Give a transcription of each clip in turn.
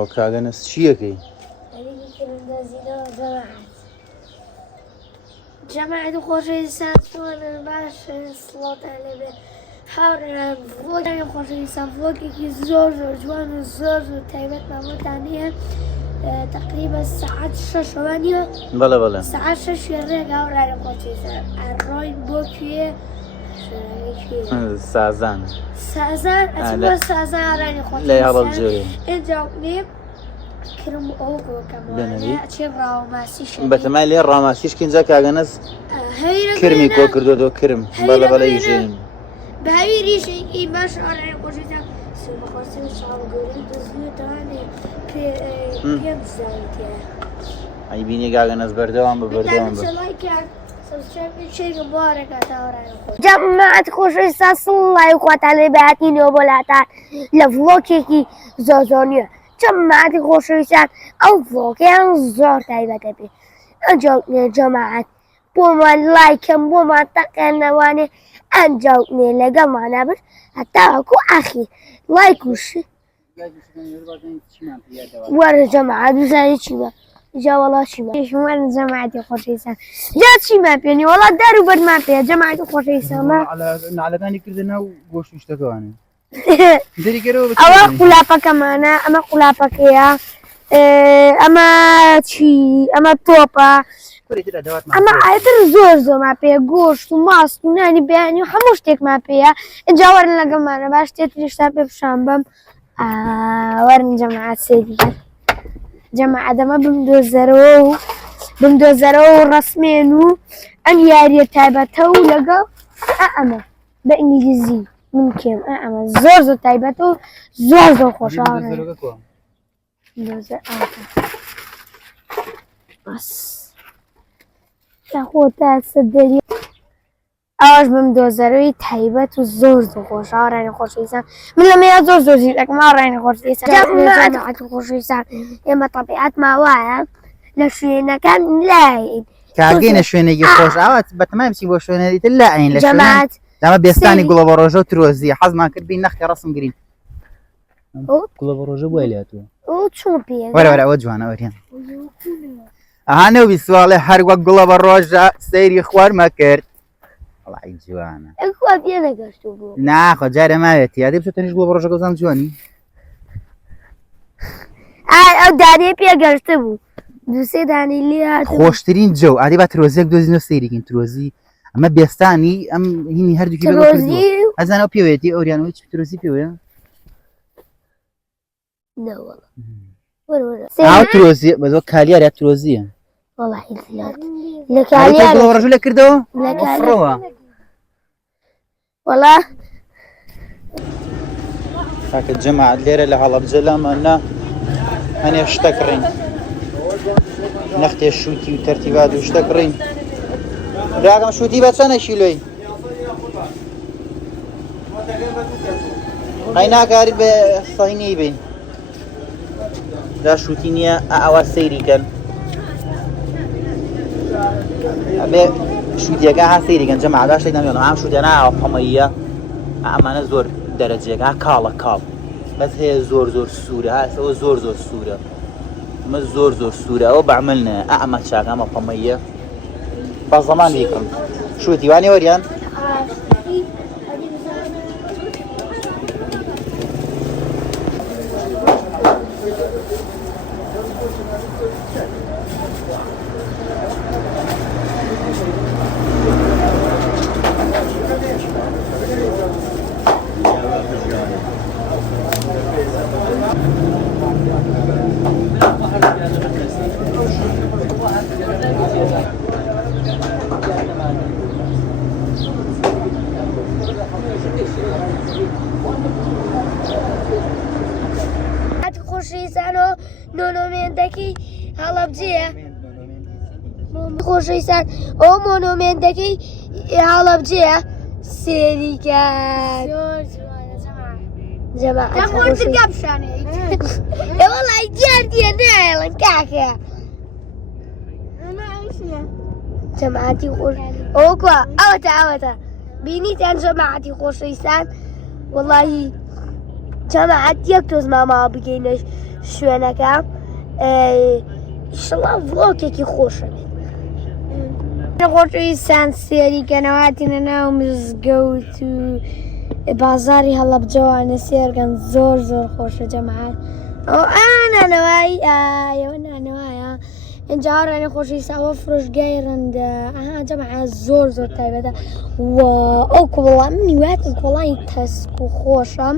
ئەو کاگەنە چیەکەی؟ جەماعەت خۆشەویستان چۆنن؟ باشن؟ سڵاتان لەبێ هاوڕێیان ڤڵۆگیان خۆشەویستان ڤڵۆگێکی زۆر جوان و زۆر تایبەتمان بۆتان هەیە تقریبا سەعات 6 نیە بەڵێ سەعات 6 ڕێگە هاوڕێیان خۆشەویستان ئەڕۆین بۆ کوێ؟ سازان ئەچین بۆ سازان ئاڕانی خۆشەویستان ئێنجا نێ کرم ئەو بۆکەمەوە چێ ڕاوماسیش بەتەمای لێ ڕاماسیشکی اینجا کاگەنەس کرمی کۆ کردو کرم بەڵێ یژێن باویریشێکی باش ئاڕای خۆشەویستان سومەخۆسی و شاڵگەوری دەزوێتوانێ پێم زانیتە ئەی بینی کاگەنەس بەردەوام بە بەردەوام بە جەماعەت خۆشەویستان سڵای خواتان لێ بەهاتینەوە بۆلاتان لە ڤڵۆگێکی زۆر نییە جەماعەتی خۆشەویستان ئەو ڤڵۆگیان زۆر تایبەتە پێ ئەنجاوتنێ جەماعەت بۆمان لایکەم بۆمان تەقێنەوانێ ئەنجاوتنێ لەگەڵمانە بن هەتاوەکو ئاخیر لایک وش وەرە جەماعەت بزانێ چیمە جا وەڵا چیمە وەرە جەماعەتی خۆشەویستان جا چیمە پێنی وەڵا دەر و بەرمان پێ جەماعەتی خۆشەویستانمە ناڵەکانی کردنە و گۆشت و شتەکەوانێ ئەوە قولاپەکەمانە ئەمە قولاپەکەیە ئەمە چی ئەمە تۆپە ئەمە ئایتر زۆرمان پێ گۆشت و ماست و نانی بەیانی و هەموو شتێکمان پێەیە ئەجا وەرن لەگەڵمانە باش تێتریشتا پێ پیشان بەم وەرن جەماعەت سێریگەر جەماعەت ئەمە بمدۆزەرەوە و ڕەسمێن و ئەم یاریە تایبەتە و لەگەڵ ئەمە بە ئینگلیزی ممکن ئەمە زۆر تایبەتە و زۆر خۆشە خۆتا سەدەری ئەوەش بم دۆزەرەوەی تایبەت و زۆر خۆش ئاڕانی خۆشەویستان من لەمەیە زۆر زیرەکەم ئاڕانی خۆشەویستان ئێمە تەبیعەتمان وایە لە شوێنەکان لایین کاگەینە شوێنێکی خۆش ئاوات بەتەمام بچین بۆ شوێنێتر لاین لە جەماعەت دامە بێستانی گوڵە بە ڕۆژە و ترۆزی حەزمان کرد بین نەخی ڕەسم گرین گوڵە بە ڕۆژە بۆی لاتوە چۆن پێ وەرە ئەوە جوانە وەریان ئەهانەوی سواڵێ هەر وەک گوڵە بە ڕۆژە سەیری خوارمە کرد وڵی جوانە پێ نەگەشت بوو ناخۆ جارە ماوێت یادی بچ تەنیش گوڵە بە ڕۆژە گەزان جوانی ئەو دانێ پێگەشتە بوو دووسێ دانی لێ خۆشترین جەو ئادی با ترۆزیەک دۆزینەوە سەیریکەین ترۆزی ئەمە بێستانی ئەم هینی هەردووکی ئەزانەوە پێوێتی ئەوریانەوەی ترۆزی پێوەیە ترۆزی بەزۆ کالیارە ترۆزیە ڕژ لە کردەوە وەڵا کاکە جەماعەت لێرە لە هەڵەبجە لەمانە هەنێ شتە کڕین نەختێ شووتی و تەرتیبات و شتە کڕین براگەم شووتی بە چەنە شیلۆی ئەی ناکاری بە سەهینەی بین دا شووتی نییە ئەوە سەیریکەن ئەبێ شووتیەکە ها سەیریکەن جەماعەت شتێک نەمێڵم ئەم شووتیە ناوە پەمەییە ئەمانە زۆر دەرەجێک ها کاڵە کاڵ بەس هەیە زۆر سوورە هەسەوە زۆر سوورە ئەمە زۆر سوورە ئەوە بەعمل نە ئەمە چاک ئەمە پەمەییە بە زەمان بیکڕم شووتی وانێ وەریان خۆشەویستانەوە مۆنۆمێنتەکەی هەڵەبجەیە خۆشەویستان ئەو مۆنۆمێنتەکەی هەڵەبجەیە سێریکەن وەڵای دیار نایڵن کاکە جەماعەتی خۆش ئەوکوە ئەوەتە بینیتان جەماعەتی خۆشەویستان وەڵاهی جەماعەت یەک تۆز ماماوە بگەینە شوێنەکە ئیشەڵا ڤڵۆگێکی خۆشە بێت خۆشەویستان سێریکەنەواتینە ناو مزگەوت و بازاری هەڵەبجەوانە سێرگەن زۆر زۆر خۆشە جەماعەت ئەو نانەوایی ئەوە نانەوایە اینجا هەڕێنێ خۆشەویستە ئەوە فرۆشگای ڕەندە جەماعەت زۆر زۆر تایبەتە ئەو کۆڵام نیواتن کۆڵانی تەسک و خۆشە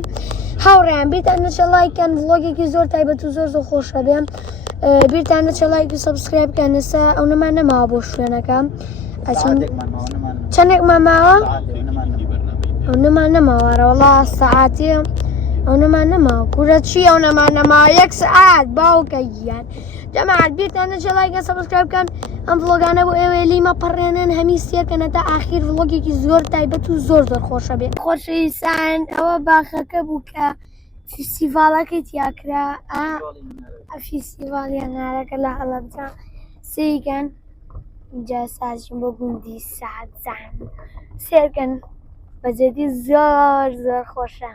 هاوڕێیان بیرتان نەچە لایکەن ڤڵۆگێکی زۆر تایبەت و زۆر زۆر خۆشە بێ بیرتان نەچە لایک و سەبسکرایب بکەن نەسا ئەو نەمان نەماوە بۆ شوێنەکە چەندێکمان ماوە ئەو نەمان نەماوەڕە وەڵا سەعاتی ئەو نەمان نەماوە کوورە چی ئەو نەمان نەماوە 1 سەعات باوکە گیان جەماعەت بیرتان نەچە لایکە سەبسکرایب بکەن ئەم ڤڵۆگانە بۆ ئێوە لیمە پەڕێنن هەمی سێرکەنە تا ئاخیر ڤڵۆگێکی زۆر تایبەت و زۆر زۆر خۆشە بێت خۆشەویستان ئەوە باخەکە بوو کە فیستیڤاڵەکەی تیاکرا فیستیڤاڵی هەنارەکە لە هەڵەبجە سێیکەن اینجا ساژین بۆ گوندی سەعەتزان سێرکەن بەجێدی زۆر زۆر خۆشە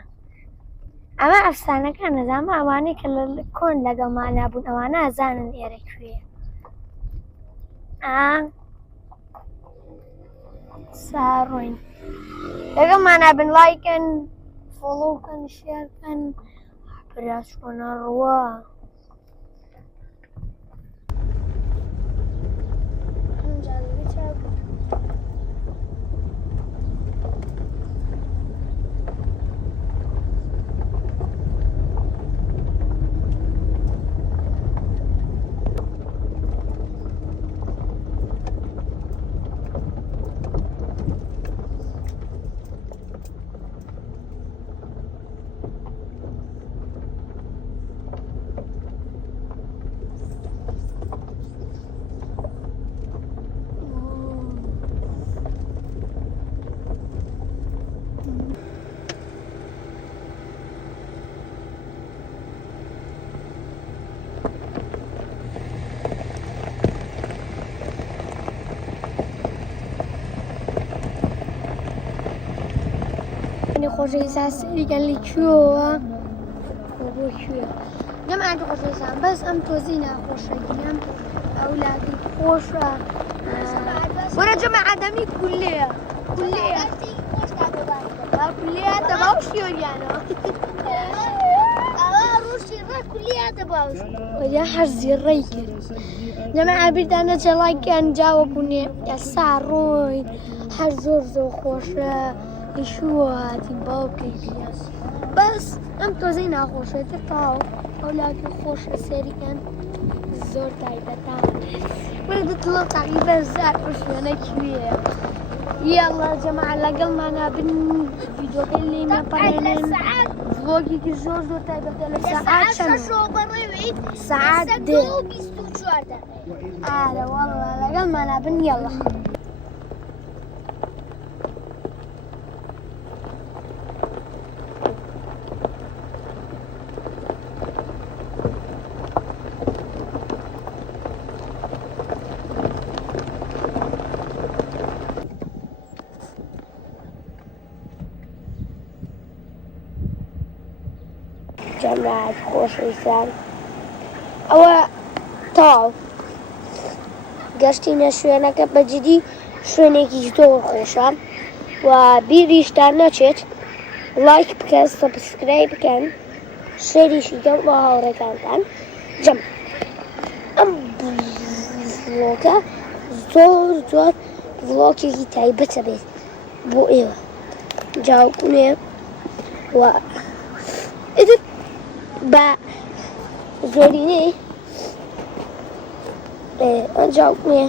ئەمە ئەفسانەکان نەزانمە ئەوانەی کە کۆن لەگەڵمان بوون ئەوانە ئەزانن ئێرە کوێیە ساڕۆین لەگەڵمان بن لایکەن فۆڵۆکەن شێرکەن برا چۆنە ڕوە خۆشەویستان سەیریکەن لە کوێوە بۆ کوێ جەماعەت خۆشەویستان بەس ئەم تۆزی ناخۆشەگیەم ئەولاکی خۆشە وەرە جەماعەت ئەمی کولێیە کولێیە کولێیاتە باوش یۆریانەوە ئەوە ڕووشی ڕێ کولێیاتە باوش وەریا هەرزی ڕێی کرد جەماعەت بیرتان نەچە لایکەن جاوە بوونێ ئێستا ڕۆین هەر زۆر زۆر خۆشە شوهاتین باوکەی پیاس بەس ئەم تۆزەی ناخۆشێتە تاو ئەولاکی خۆشە سێریکەن زۆر تایبەتان وەرە دەتڵۆ تاقیبە زار بە شوێنە کوێیە یاڵڵا جەماعەت لەگەڵمانە بن ڤیدیۆکەی لیمە پەڕێنن ڤڵۆگێکی زۆر زۆر تایبەتە لە سەعات چەند سەعات 24 ئارە وەڵڵا لەگەڵمانە بن یاڵڵا جەماعەت خۆشەویستان ئەوە تاو گەشتینە شوێنەکە بەجددی شوێنێکی زۆر خۆشە و بیریشتان نەچێت لایک بکەن سەبسکرایب بکەن شێریشی دەم بۆ هاوڕێکانتان جەم ئەم ڤڵۆگە زۆر زۆر ڤڵۆگێکی تایبەتە بێت بۆ ئێوە جاوکوونێ و بە زۆرینەی ئەنجاوکوێ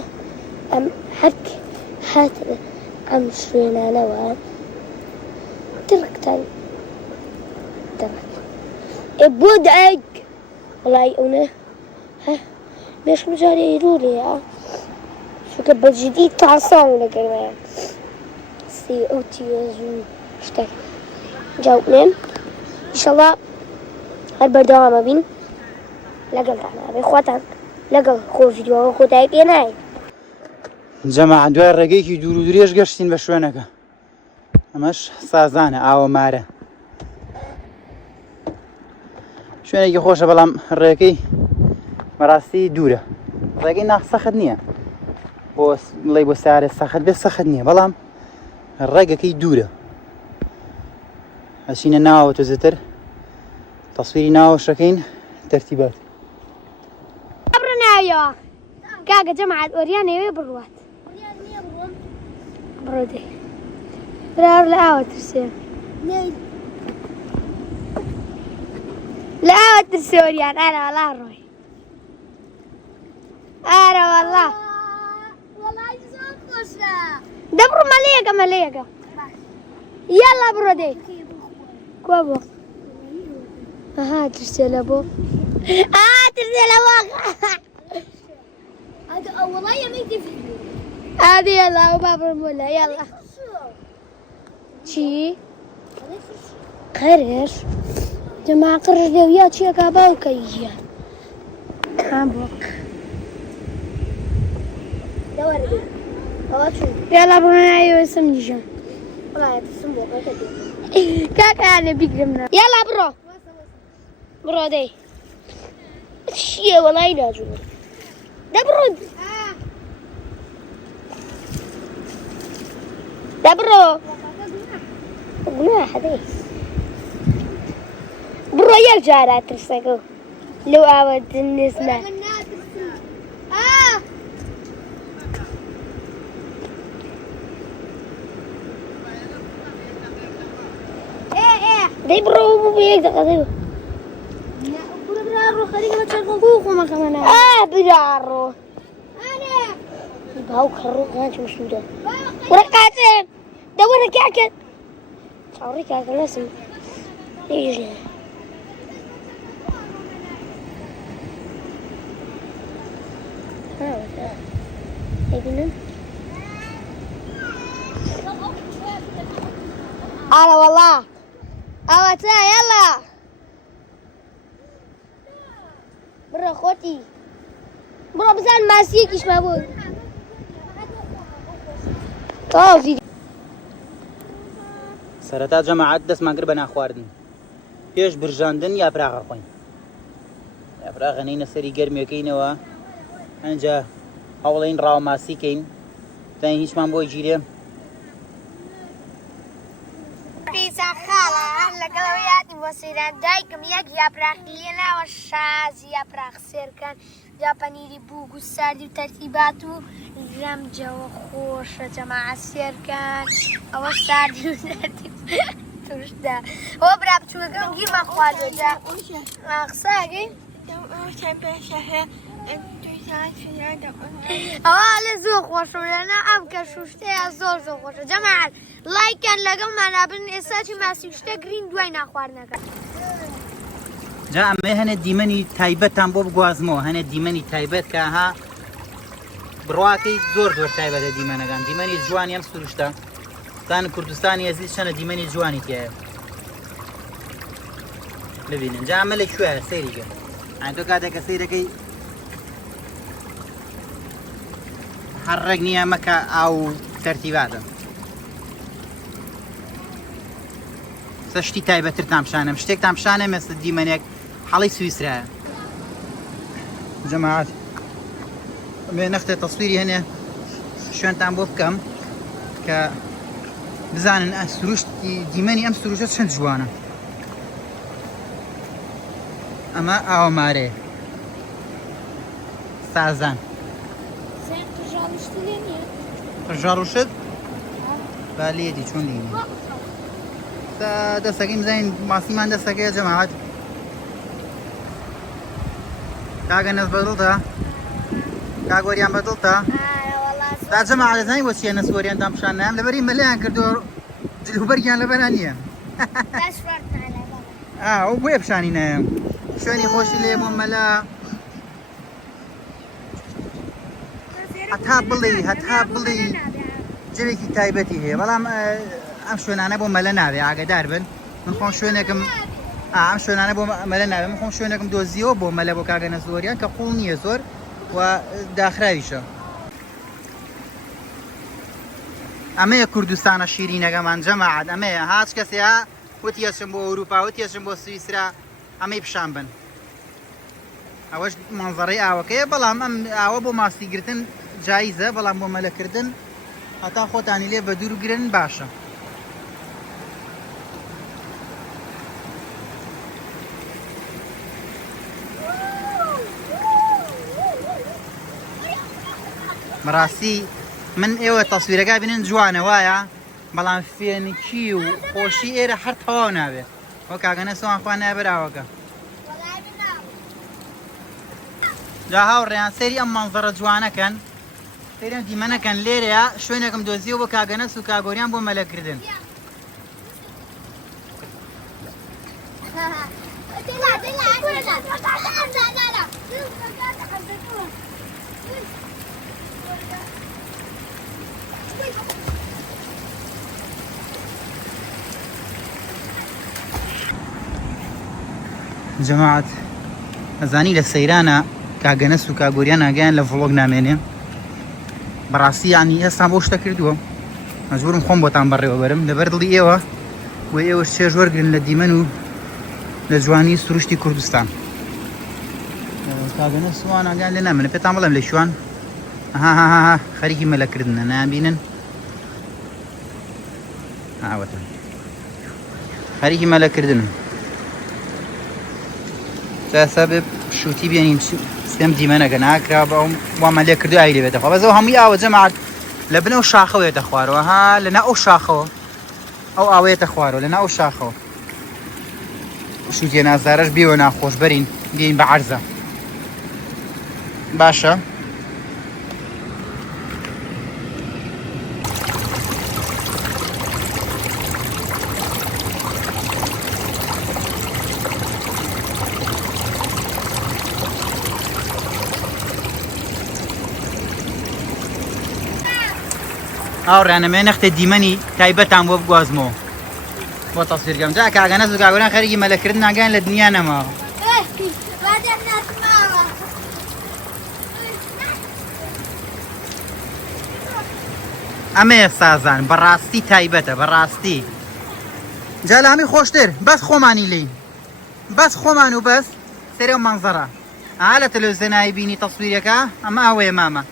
ئەم هەرک هاتە ئەم شوێنانەوە ترکتان بۆ دایک وڵای ئەوە مێشم جارێ ڕوولێە چونکە بەجددی تاساڵ لەگەڵمەیە سی ئەو تیێژ و شتێک جاوکوێن ئیشەڵڵا هەر بەردەوامە بین لەگەڵتانە بێ خواتان لەگەڵ خۆ ڤیدیۆوە خۆتای پێ نایە جەماعەت دوای ڕێگەیەکی دوور و درێژ گەشتین بە شوێنەکە ئەمەش سازانە ئاوە مارە شوێنێکی خۆشە بەڵام ڕێەکەی بەڕاستی دوورە ڕێگەی ناخسەخت نییە بۆ بڵێ بۆ سارێ سەخت بێت سەخت نییە بەڵام ڕێگەکەی دوورە ئەچینە ناوە تۆزێتر تەسویری ناوەشەکەین تەرتیبات بڕە ناویەوە کاکە جەماعەت ئۆریان ئێوێ بڕوات بڕۆ دێ براوە لە ئاوە ترسێ لە ئاوە ترسێ ئۆریان ئارە وەڵا ڕۆی ئارە وەڵا دەبڕۆ مەلەیەکە مەلەیەکە یاڵا بڕۆ دێ کۆ بۆ ئەها ترسێ لە بۆ ترسێ لە بۆ هذه يلا وباب المولى يلا شي خير جماعة قرر ديويات شي كاباو كيجيان كابوك يلا برونا ايوه سمجيجان والله يتسم بوك كاكا انا بيقرمنا يلا برو دي شي والله يلاجو ده برو برو قلنا حديث برو يرجع لا ترسقوا لو عاود النسمة دي برو بيقدر قضيبه برو خليك ما تشغلوه وما كمان برارو انا باو خروق هانش مشدود ورقاتهم دور كعكة صوري كعكة لازم يجي يبينن على والله أوتا يلا برا خوتي برا بزن ماسيكش مابود طافي سەرەتا جەماعەت دەستمان کرد بە ناخواردن پێش برژاندن یاپراغە خۆین یاپراغەنەینە سەری گەرمێکەینەوە ئەنجا هەوڵین ڕاوماسیکەین داین هیچمان بۆی گیرێ پیسا خاڵە هەر لەگەڵەوە یادی بۆ سەیران دایکم یەک یاپراقی لێناوە شازی یاپراق سێرکەن جا پەنیری بووگ و ساردی و تەرتیبات و ژەمجەوە خۆشە جەماعە سێرکەن ئەوە ساردی و تەرتیب توشدا ئەوە برا بچووەکەم گیرمان خواردوەجا قسەکەی ئەوە لە زۆر خۆشە لەنا ئەم کە شوشتەیە زۆر خۆشە جەماعەت لایکەن لەگەڵمان بن ئێستاچی ماسی شتە گرین دوای ناخواردنەکە جا ئەمە هەنێ دیمەنی تایبەتان بۆ بگوازمەوە هەنێ دیمەنی تایبەت کە ها بڕواکەی زۆر تایبەتە دیمەنەکان دیمەنی جوانی ئەم سروشتە تان کوردستانی ئەزیز چەنە دیمەنی جوانی تایە ببینن جا ئەمە لەکوێیە سەیریگە ئەن تۆ کاتێککە سەیرەکەی هەر ڕێک نییە مەکە ئاو تەرتیباتە سە شتی تایبەتر تامشانم شتێک تامشانە مەستە دیمەنێک حەڵی سویسرایە جەماعەت بێ نەختە تەسویری هەنێ شوێنتان بۆ بکەم کە بزانن سروشتی دیمەنی ئەم سروشە چەند جوانە ئەمە ئاوەمارەیە سازان ڕژاڕوشت با لێدی چۆن لینی دەستەکەی بزانین ماسیمان دەستەکەیە جەماعەت کاگە نەس بەدڵتە کاگۆریان بەدڵتە دا جەماعەت دەزانی بۆ چیە نەسوەریاندان پیشان نایەم لەبەری مەلەیان کردووە جلوبەرگیان لەبەران نییە ئەو بۆیە پیشانی نایەم شوێنی خۆشی لێ بۆ مەلا هەتا بڵێ جوێکی تایبەتی هەیە بەڵام ئەم شوێنانە بۆ مەلە ناوێ ئاگادار بن من خۆم شوێنێکم ئەم شوێنانە بۆ مەلە ناوێ من خۆم شوێنێکم دۆزیەوە بۆ مەلە بۆ کاگە نەسوەریان کە قوڵ نییە زۆر و داخراویشە ئەمەیە کوردستانە شیرینەکەمان جەماعەت ئەمەیە هاچ کەسێ ها وتی ئەچم بۆ ئەوروپا وتی ئەچم بۆ سویسرا ئەمەی پیشان بن ئەوەش مانزەڕەی ئاوەکەیە بەڵام ئەم ئاوە بۆ ماستیگرتن جایزە بەڵام بۆ مەلەکردن هەتا خۆتانی لێ بە دوور گرن باشە. بەڕاستی من ئێوە تەسویرەکە بینن جوانە وایە بەڵام فێنکی و خۆشی ئێرە هەر تەواو ناوێت وە کاگەنە سوانخوا نابراوەکە. جا هاوڕێیان سەری ئەم مەنزەرە جوانەکەن سەریان دیمەنەکەن لێرەیە شوێنێکم دۆزیەوە بۆ کاگەنەس و کاگۆریان بۆ مەلەکردن. جەماعەت ئەزانی لە سەیرانە کاگەنەس و کاگۆریان ئاگیان لە ڤڵۆگ نامێنێ بەڕاستی یانی ئێستا بۆ شتە کردووە مەجبورم خۆم بۆتان بەڕێوە بەرم لەبەر دڵی ئێوە و ئێوەش چێژ وەرگرن لە دیمەن و لە جوانی سروشتی کوردستان. کاگەنەس وان ئاگیان لێ نامێنێ پێتان بڵێم لە شوان هاهاها خەریکی مەلەکردنە نایانبینن ئاوەتە خەریکی مەلەکردنە. سبب شوتی بینین سم دیمەنەکە ناکرا بە وامە لێ کردو ئای لێ بێتەخوا بەزەوە هەمووی ئاوە جەماعەت لە بنە و شاخەوە ێتە خوارەوە ها لەنا ئەو شاخەوە ئەو ئاوەیەتە خوارەوە لەنا ئەو شاخەوە شوتیە نازدارەش بێوە ناخۆش بەرین بێین بە عەرزە باشە. ئاوڕێنەمێ نەختە دیمەنی تایبەتان بۆ بگوازمەوە بۆ تەسویرگەم جا کاگەنەس و کاگۆریان خەریکی مەلەکردن ناگەیان لە دنیا نەماوە. ئەمەیە سازان بەڕاستی تایبەتە بەڕاستی جا لە هەمی خۆشتر بەس خۆمانی لێین بەس خۆمان و بەس سەرێ و مەنزەرە ئا لە تەلەڤیزیۆن نایبینی تەسویرەکە ئەمە ئەوەیە مامە.